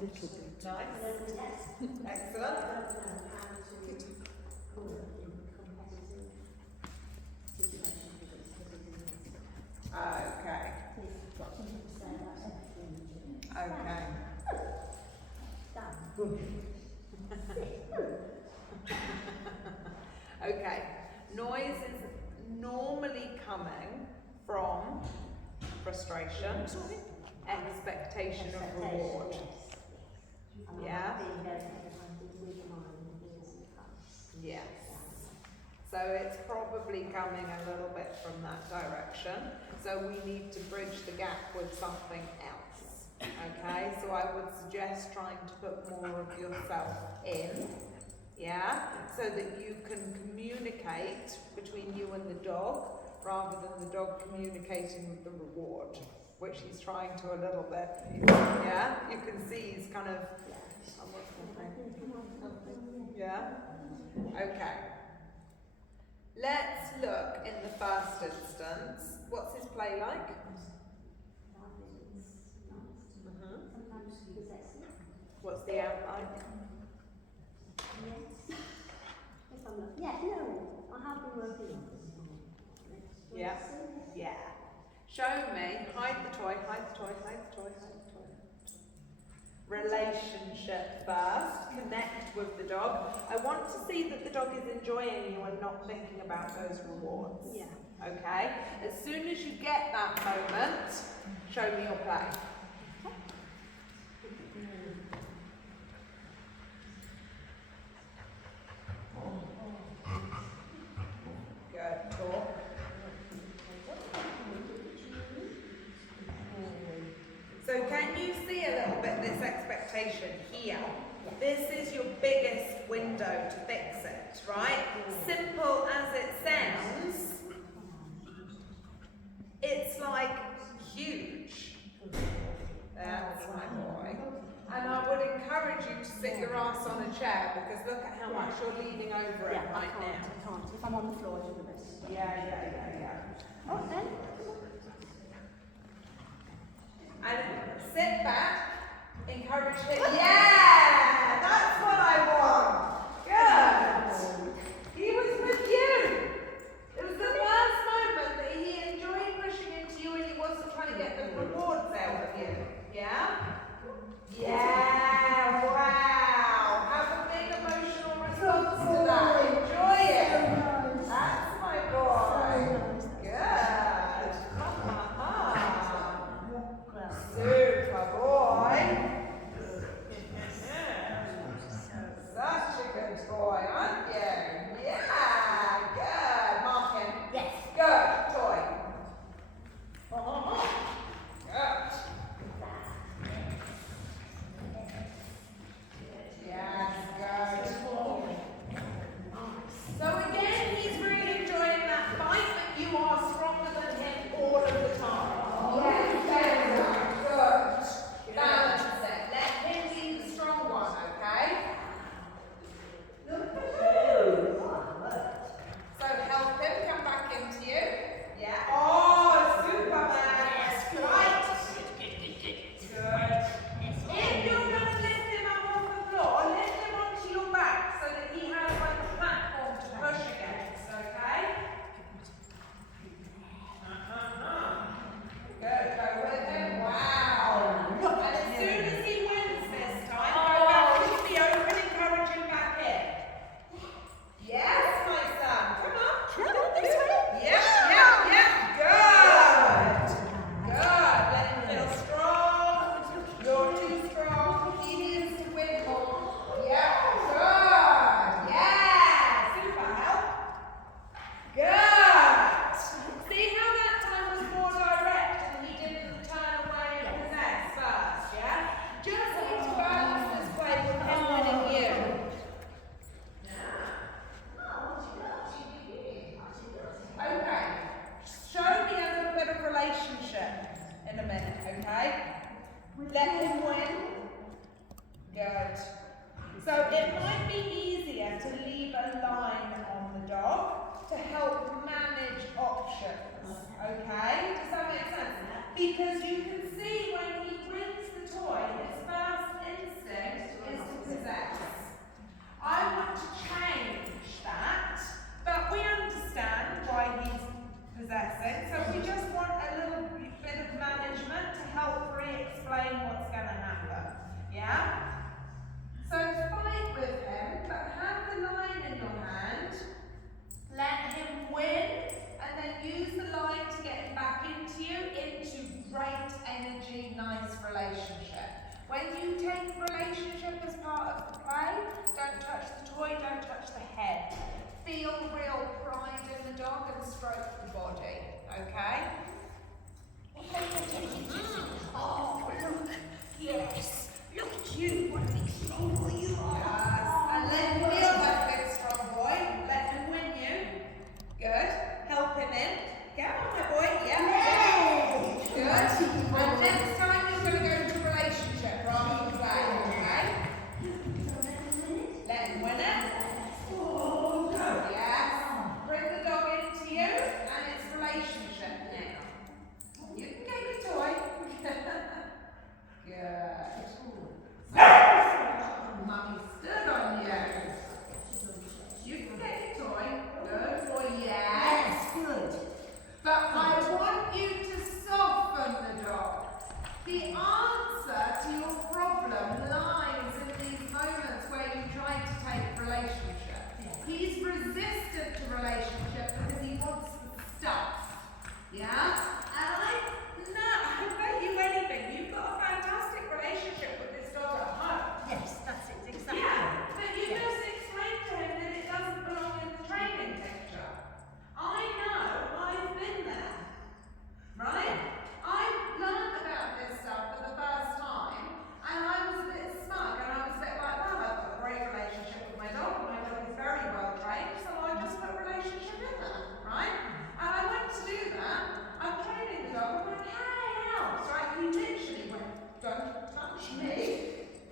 little bit. Nice. Excellent. Okay. Okay. Okay. Noise is normally coming from frustration, expectation of reward. Yeah? Yes. So it's probably coming a little bit from that direction. So we need to bridge the gap with something else. Okay? So I would suggest trying to put more of yourself in. Yeah? So that you can communicate between you and the dog rather than the dog communicating with the reward, which he's trying to a little bit. Yeah? You can see he's kind of... Yeah? Okay. Let's look in the first instance. What's his play like? What's the outline? Yeah, no, I have been working on this. Yeah. Yeah. Show me. Hide the toy, hide the toy, hide the toy, hide the toy. Relationship first. Connect with the dog. I want to see that the dog is enjoying you and not thinking about those rewards. Yeah. Okay? As soon as you get that moment, show me your play. Good. Cool. So can you see a little bit this expectation here? This is your biggest window to fix it, right? Simple as it sounds, it's like huge. That's my boy. And I would encourage you to sit your ass on a chair because look at how much you're leaning over it right now. I can't. If I'm on the floor, I'll do the best. Yeah. Oh, then. And sit back, encourage him. Yeah! That's what I want! Good! He was with you! It was the first moment that he enjoyed pushing into you and he wasn't trying to get the rewards out of you. Yeah? Yeah! Wow! Have a big emotional response to that. Enjoy it! That's my boy! Good! Super boy! Such a good boy, aren't you? Yeah! Good! Mark him. Yes. Good! Toy. Good. Yes, good. So again, he's really enjoying that fight, but you are stronger than him all of the time. Yes, very good. Balance it. Let him be the strong one, okay? So help him come back into you. Yeah. Oh, Superman. Right. Good. If you're going to lift him up off the floor, lift him onto your back so that he has like a platform to push against, okay? Good, go with him. Wow. And as soon as he wins this time, go back into the open, encourage him back in. Yes, my son. Come on. This way. Yeah. Good. Good. Let him feel strong. You're too strong. He needs to win more. Yeah. Good. Yeah. Super. Help. Good. See how that time was more direct and he didn't turn away and possess first, yeah? Just need to balance this play with him winning you. Okay. Show me a little bit of relationship in a minute, okay? Let him win. Good. So it might be easier to leave a line on the dog to help manage options, okay? Does that make sense? Because you can see when he brings the toy, his first instinct nice relationship. When you take relationship as part of the play, don't touch the toy, don't touch the head. Feel real pride in the dog and stroke the body, okay? Oh, look. Yes. Look at you. What a big strong boy you are. Yes. And let him feel that big strong boy. Let him win you. Good. Help him in. Get on my boy. Yeah. Good. And next time you're going to go into a relationship rather than play, okay? Let him win it. Yes. Bring the dog into you and it's relationship now. You can get your toy. Good. Mummy stood on you. You can get your toy. Good boy, yes. Good. But I want you to soften the dog. The answer to your problem lies in these moments where you try to take relationship. He's resistant to relationship because he wants the stuff. Yeah? And I bet you anything. You've got a fantastic relationship with this dog at home. Yes, that's it, exactly. Yeah, but you just explained to him that it doesn't belong in the training picture. I know, I've been there. Right? I learned about this stuff for the first time, and I was a bit smug, and I was a bit like, well, I've got a great relationship with my dog. My dog is very well trained, so I just put relationship in there, right? And I went to do that. I'm training the dog. I'm like, hey, Alex, right? He literally went, don't touch me.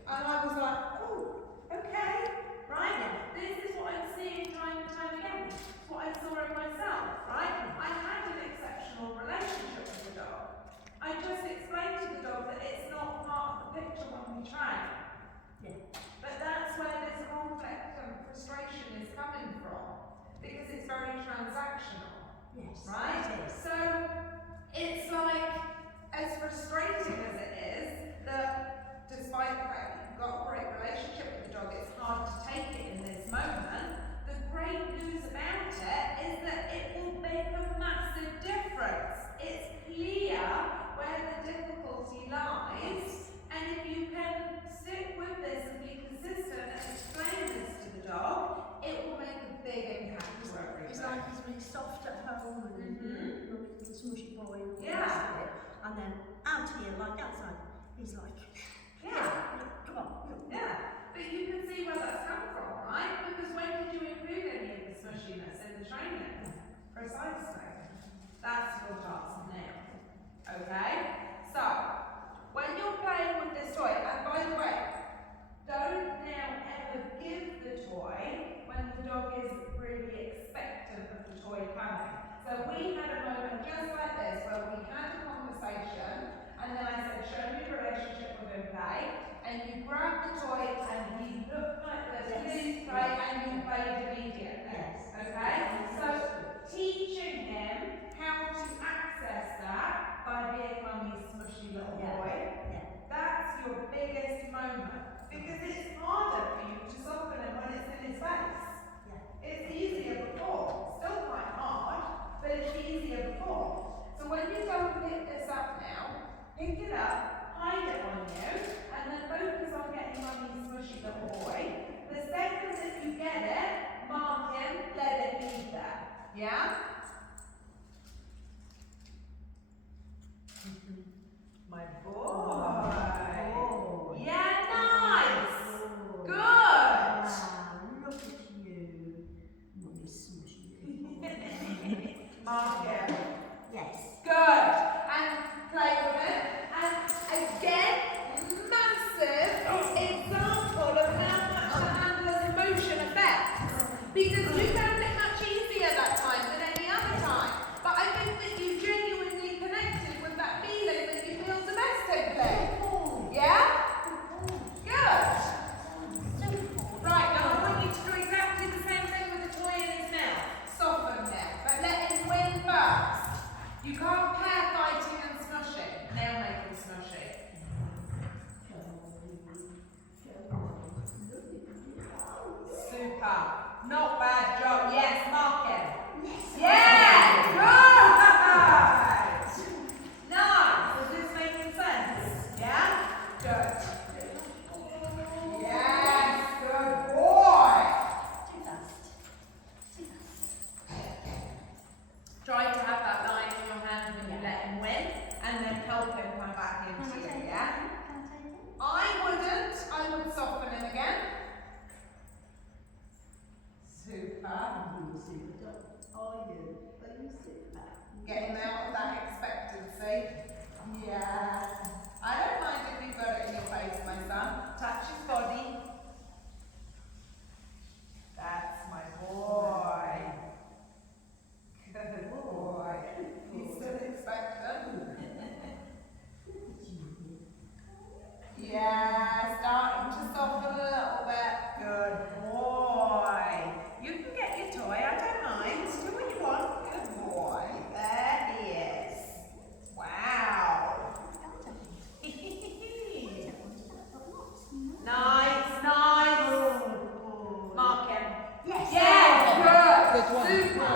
And I was like, oh, okay, right? This is what I'm seeing time and time again. It's what I saw in myself, right? I had an exceptional relationship with the dog. I just explained to the dog that it's not part of the picture when we train. Yeah. But that's where this conflict and frustration is coming from, because it's very transactional. Yes. Right? It is. So it's like, as frustrating as it is, that despite the fact that you've got a great relationship with the dog, it's hard to take it in this moment. The great news about it is that it will make a massive difference. It's clear where the difficulty lies, and if you can stick with this and be consistent and explain this to the dog, it will make a big impact for everything. It's like he's really soft at home and a smushy boy and all the Yeah. rest of it. And then out here, like outside, he's like, Yeah. look, come on, look. Yeah, but you can see where that's come from, right? Because when did you include any of the smushiness in the training? Precisely. That's your task now. Okay? So, when you're playing with this toy, and by the way, don't now ever give the toy when the dog is really expectant of the toy coming. So we had a moment just like this where we had a conversation, and then I said, show me your relationship with him, play. And you grabbed the toy and he looked like this, please play, and you played immediately. Yes. Okay? So teaching him how to access that by being mummy's smushy little boy, that's your biggest moment. Because it's harder for you to soften him when it's in his face. It's easier before. Still quite hard, but it's easier before. So when you go and pick this up now, pick it up, hide it on you, and then focus on getting mummy's smushy little boy. The second that you get it, mark him, let it be there. Yeah? My boy. Yeah, nice. Good. Wow, look at you. Mummy smushy. Mark him. Yes. Good. And play with it. And again, massive example of how much the handler's emotion affects. Because you found it much easier that time than any other time. But I think that you genuinely connected with that feeling that you feel domestically. Yeah? Good. Right, now I want you to do exactly the same thing with the toy in his mouth. Soften him, but let him win first. You can't pair fighting and smushing. Nail making smushy. Super. Not bad job. Yes, mark him. Yeah, good. Nice. Is this making sense? Yeah? Yeah, starting to soften a little bit. Good boy. You can get your toy, I don't mind. Do what you want. Good boy. There he is. Wow. Nice, nice. Mark him. Yes. Yeah, good. Good one. Super.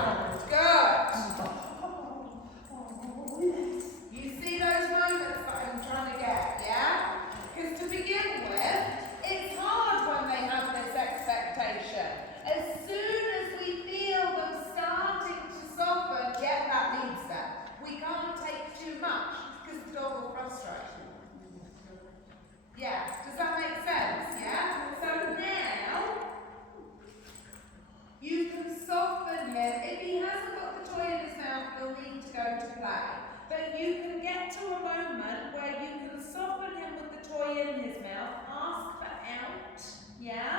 Good. You see those moments that I'm trying to get, yeah? Because to begin with, it's hard when they have this expectation. As soon as we feel them starting to soften, yeah, that leads them. We can't take too much because the dog will frustrate. Yeah, does that make sense? Yeah? So now, you can soften him. If he hasn't got the toy in his mouth, he'll need to go to play. But you can get to a moment where you can soften him with the toy in his mouth, ask for out, yeah?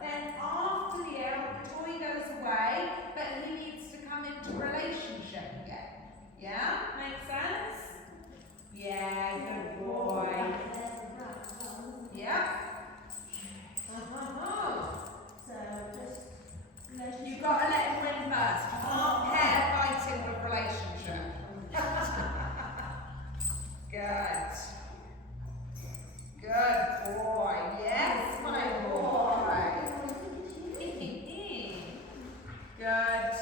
Then after the out, the toy goes away, but he needs to come into relationship again. Yeah? Make sense? Yeah, good boy. Yeah? You've got to let him win first. You can't pair fighting with relationship. Good. Good boy. Yes, my boy. Good.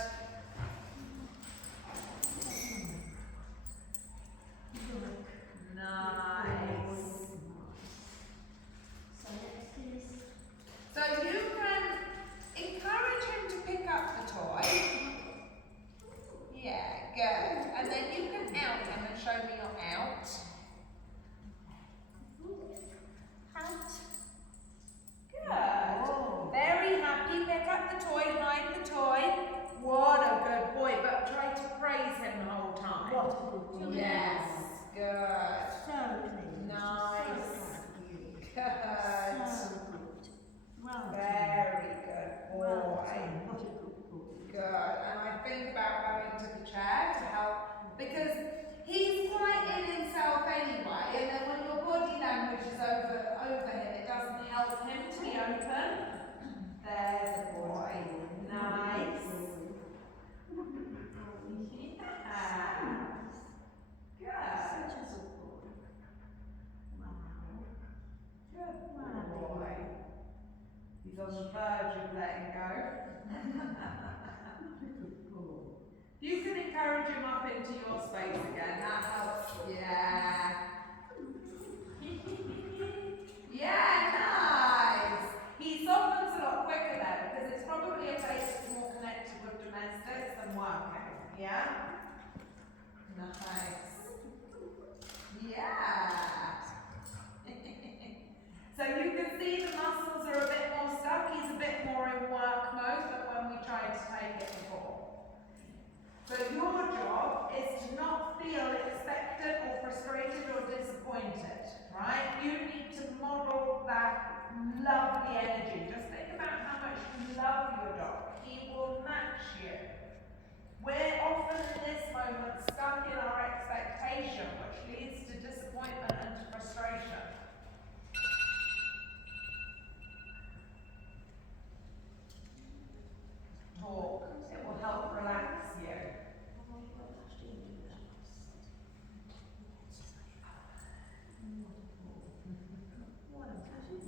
Nice. So you can encourage him to pick up the toy. Yeah, good. And then you can out him and show me your out. Out. Good. Very happy. Pick up the toy, hide the toy. What a good boy. But try to praise him the whole time. What a good boy. Yes. Good. So clean. Nice. So Good. good. Well done. Very good boy. Well done. What a good boy. Good. And I think about going to the chair to help because he's quite in himself anyway. And then when your body language is over him, it doesn't help him to be open. There's a boy. Nice. Yeah. Good. Such a good boy. Wow. Good boy. He's on the verge of letting go. You can encourage him up into your space again, that helps. Yeah. Yeah, nice. He softens a lot quicker there because it's probably a place that's more connected with domestics than working. Yeah? Nice. Yeah. So you can see the muscles are a bit more stuck. He's a bit more in work mode than when we tried to take it before. So your job is to not feel expectant or frustrated or disappointed, right? You need to model that lovely energy. Just think about how much you love your dog. He will match you. We're often in this moment stuck in our expectation, which leads to disappointment and to frustration. Talk. It will help relax you.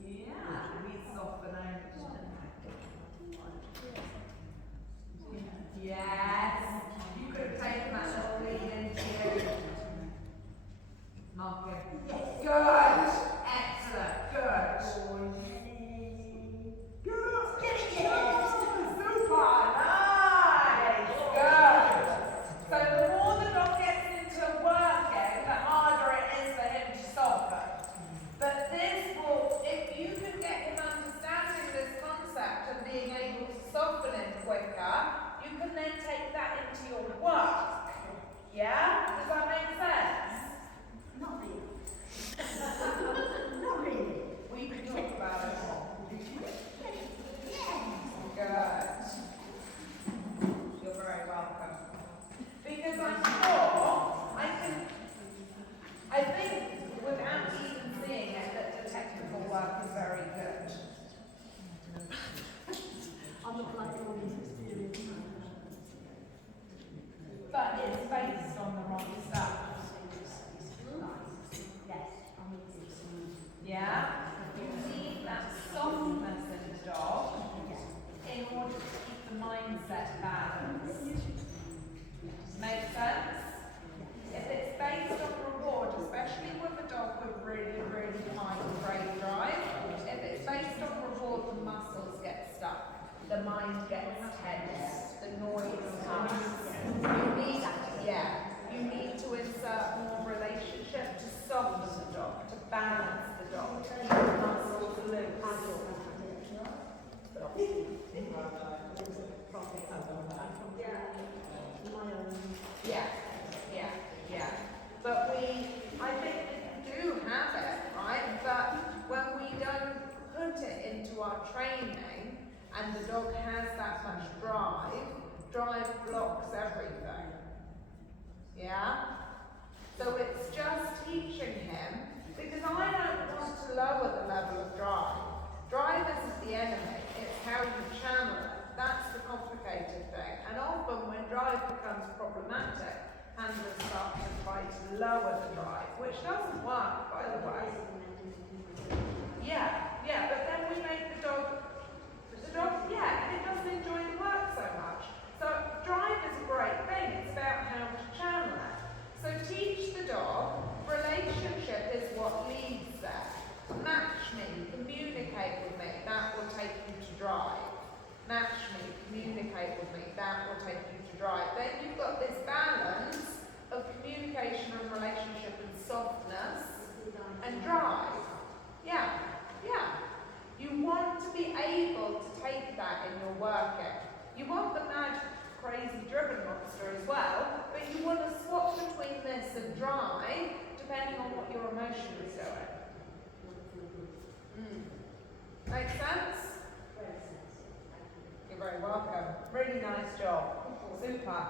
Yeah, he's softening. Yes. You could have taken that little lead into you. Mark him. and the dog has that much drive, drive blocks everything. Yeah? So it's just teaching him, because I don't want to lower the level of drive. Drive isn't the enemy, it's how you channel it. That's the complicated thing. And often when drive becomes problematic, handlers start to try to lower the drive, which doesn't work, by the way. Yeah, but then we make the dog, it doesn't enjoy the work so much. So drive is a great thing, it's about how to channel it. So teach the dog, relationship is what leads there. Match me, communicate with me, that will take you to drive. Match me, communicate with me, that will take you to drive. Then you've got this balance of communication and relationship and softness and drive. Yeah. You want to be able to take that in your working. You want the mad, crazy, driven monster as well, but you want to swap between this and drive, depending on what your emotion is doing. Make sense? You're very welcome. Really nice job. Super.